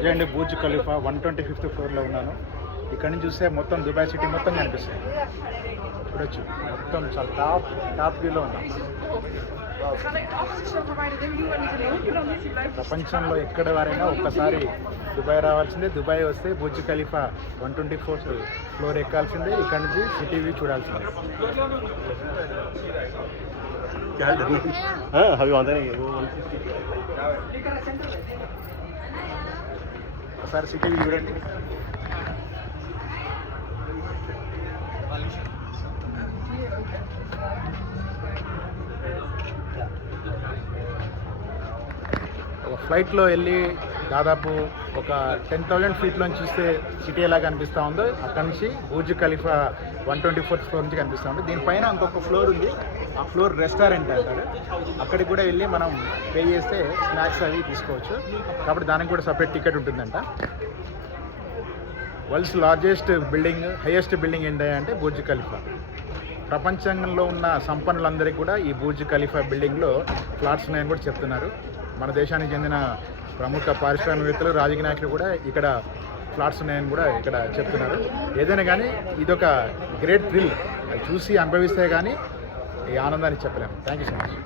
అదే అండి బూర్జ్ ఖలీఫా 125th ఫ్లోర్లో ఉన్నాను. ఇక్కడ నుంచి చూస్తే మొత్తం దుబాయ్ సిటీ మొత్తం కనిపిస్తుంది. చూడొచ్చు, మొత్తం చాలా టాప్ వ్యూలో ఉన్నాం. ప్రపంచంలో ఎక్కడ వారైనా ఒక్కసారి దుబాయ్ రావాల్సిందే. దుబాయ్ వస్తే బుర్జ్ ఖలీఫా 124th ఫ్లోర్ ఎక్కాల్సిందే. ఇక్కడ నుంచి సిటీ వ్యూ చూడాల్సిందే. ఒకసారి సిటీ వ్యూ చూడండి. ఒక ఫ్లైట్లో వెళ్ళి దాదాపు ఒక 10,000 ఫీట్లోంచి చూస్తే సిటీ ఎలా కనిపిస్తూ ఉందో అక్కడి నుంచి బుర్జ్ ఖలీఫా 124th ఫ్లోర్ నుంచి కనిపిస్తూ ఉంది. దీనిపైన ఇంకొక ఫ్లోర్ ఉంది, ఆ ఫ్లోర్ రెస్టారెంట్ అంటారు. అక్కడికి కూడా వెళ్ళి మనం పే చేస్తే స్నాక్స్ అవి తీసుకోవచ్చు. కాబట్టి దానికి కూడా సపరేట్ టికెట్ ఉంటుందంట. World's largest building, highest building ఏంటంటే బుర్జ్ ఖలీఫా. ప్రపంచంలో ఉన్న సంపన్నులందరికీ కూడా ఈ బుర్జ్ ఖలీఫా బిల్డింగ్లో ఫ్లాట్స్ ఉన్నాయని కూడా చెప్తున్నారు. మన దేశానికి చెందిన ప్రముఖ పారిశ్రామికవేత్తలు, రాజకీయ నాయకులు కూడా ఇక్కడ ఫ్లాట్స్ ఉన్నాయని కూడా ఇక్కడ చెప్తున్నారు. ఏదైనా కానీ ఇదొక గ్రేట్ థ్రిల్. అది చూసి అనుభవిస్తే కానీ ఈ ఆనందాన్ని చెప్పలేము. Thank you so much.